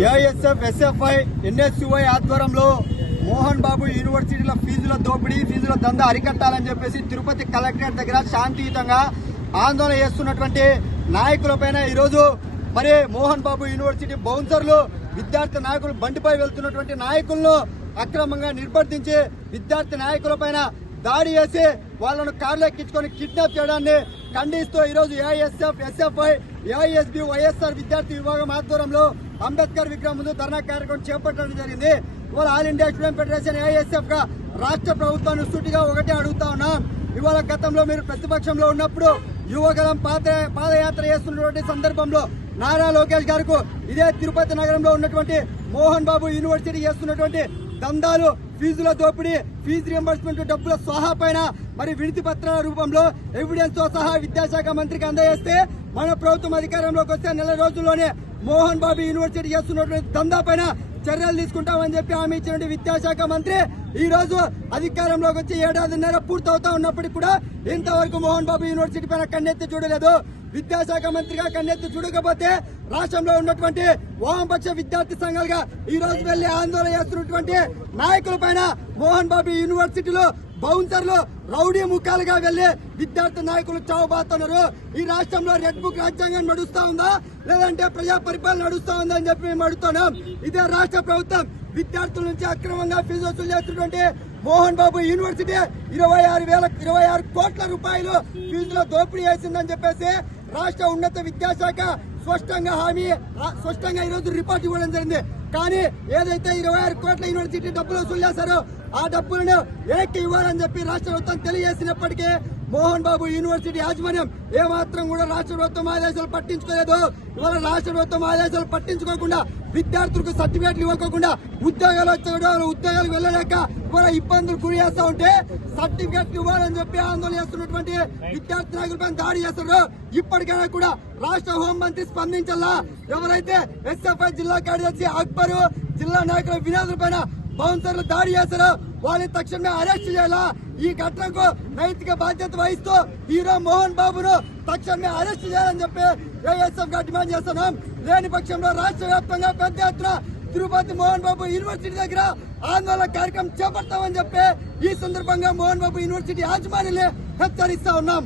AISF SFI NSUI ఆధ్వర్యంలో మోహన్ బాబు యూనివర్సిటీల ఫీజుల దోపిడీ ఫీజుల దందా అరికట్టాలని చెప్పేసి తిరుపతి కలెక్టరేట్ దగ్గర శాంతియుతంగా ఆందోళన చేస్తున్నటువంటి నాయకులపైన ఈరోజు మరి మోహన్ బాబు యూనివర్సిటీ బౌన్సర్లు విద్యార్థి నాయకులు బండిపై వెళ్తున్నటువంటి నాయకులను అక్రమంగా నిర్బంధించి విద్యార్థి నాయకులపైన దాడి చేసి వాళ్లను కార్లు ఎక్కించుకొని కిడ్నాప్ చేయడాన్ని ఖండిస్తూ ఈరోజు ఏఐఎస్ఎఫ్ ఎస్ఎఫ్ఐ ఏఐఎస్బి వైఎస్ఆర్ విద్యార్థి విభాగం ఆధ్వర్యంలో అంబేద్కర్ విగ్రహం ముందు ధర్నా కార్యక్రమం చేపట్టడం జరిగింది. ఇవాళ all India student federation AISF గా రాష్ట్ర ప్రభుత్వాన్ని సూటిగా ఒకటే అడుగుతా ఉన్నాం. ఇవాళ గతంలో మీరు ప్రతిపక్షంలో ఉన్నప్పుడు యువగలం పాదయాత్ర చేస్తున్నటువంటి సందర్భంలో నారా లోకేష్ గారికి ఇదే తిరుపతి నగరంలో ఉన్నటువంటి మోహన్ బాబు యూనివర్సిటీ చేస్తున్నటువంటి దందాలు, ఫీజుల దోపిడీ, ఫీజు రియంబర్స్మెంట్ డబ్బుల స్వాహా పైన మరి వినతి పత్రాల రూపంలో ఎవిడెన్స్ తో సహా విద్యాశాఖ మంత్రికి అందజేస్తే మన ప్రభుత్వం అధికారంలోకి వస్తే నెల రోజుల్లోనే మోహన్ బాబు యూనివర్సిటీ చేస్తున్నటువంటి దందా పైన చర్యలు తీసుకుంటామని చెప్పి హామీ ఇచ్చిన విద్యాశాఖ మంత్రి ఈ రోజు అధికారంలోకి వచ్చి ఏడాదిన్నర పూర్తవుతా ఉన్నప్పటికీ కూడా ఇంతవరకు మోహన్ బాబు యూనివర్సిటీ పైన కన్నెత్తి చూడలేదు. విద్యాశాఖ మంత్రిగా కన్నెత్తి చూడకపోతే రాష్ట్రంలో ఉన్నటువంటి వామపక్ష విద్యార్థి సంఘాలుగా ఈ రోజు వెళ్లి ఆందోళన చేస్తున్నటువంటి నాయకుల పైన మోహన్ బాబు యూనివర్సిటీలో బౌన్సర్లు రౌడీ ముఖాలుగా వెళ్లి విద్యార్థి నాయకులు చావుబాతున్నారు. ఈ రాష్ట్రంలో రెడ్ బుక్ రాజ్యాంగం నడుస్తా ఉందా లేదంటే ప్రజా పరిపాలన నడుస్తా ఉందా అని చెప్పి మేము అడుగుతున్నాం. ఇదే రాష్ట్ర ప్రభుత్వం విద్యార్థుల నుంచి అక్రమంగా ఫీజు వసూలు చేస్తున్నటువంటి మోహన్ బాబు యూనివర్సిటీ 26 కోట్ల రూపాయలు ఫీజులో దోపిడీ చేసిందని చెప్పేసి రాష్ట్ర ఉన్నత విద్యాశాఖ స్పష్టంగా ఈరోజు రిపోర్ట్ ఇవ్వడం జరిగింది. కానీ ఏదైతే 26 కోట్ల యూనివర్సిటీ డబ్బులు వసూలు చేశారో ఆ డబ్బులను వెనక్కి ఇవ్వాలని చెప్పి రాష్ట్ర ప్రభుత్వం తెలియజేసినప్పటికీ మోహన్ బాబు యూనివర్సిటీ యాజమాన్యం ఏమాత్రం కూడా రాష్ట్ర ప్రభుత్వం ఆదేశాలు పట్టించుకోలేదు. ఇవాళ రాష్ట్ర ప్రభుత్వం ఆదేశాలు పట్టించుకోకుండా విద్యార్థులకు సర్టిఫికేట్లు ఇవ్వకుండా ఉద్యోగాలు వెళ్ళలేక ఇవాళ ఇబ్బందులు గురి చేస్తా ఉంటే సర్టిఫికేట్లు ఇవ్వాలని చెప్పి ఆందోళన చేస్తున్నటువంటి విద్యార్థి నాయకులపై దాడి చేస్తున్నారు. ఇప్పటికైనా కూడా రాష్ట్ర హోంమంత్రి స్పందించాలా. ఎవరైతే ఎస్ఎఫ్ఐ జిల్లా కార్యదర్శి అక్బర్ జిల్లా నాయకుల వినాదులపైన బౌన్సర్లు దాడి చేశారో వాళ్ళని తక్షణమే అరెస్ట్ చేయాలా. ఈ ఘటనకు నైతిక బాధ్యత వహిస్తూ హీరో మోహన్ బాబును తక్షణమే అరెస్ట్ చేయాలని చెప్పి ఏఎస్ఎఫ్ గా డిమాండ్ చేస్తున్నాం. లేని పక్షంలో రాష్ట్ర వ్యాప్తంగా పెద్ద ఎత్తున తిరుపతి మోహన్ బాబు యూనివర్సిటీ దగ్గర ఆందోళన కార్యక్రమం చేపడతామని చెప్పి ఈ సందర్భంగా మోహన్ బాబు యూనివర్సిటీ యాజమాన్యాన్ని హెచ్చరిస్తా ఉన్నాం.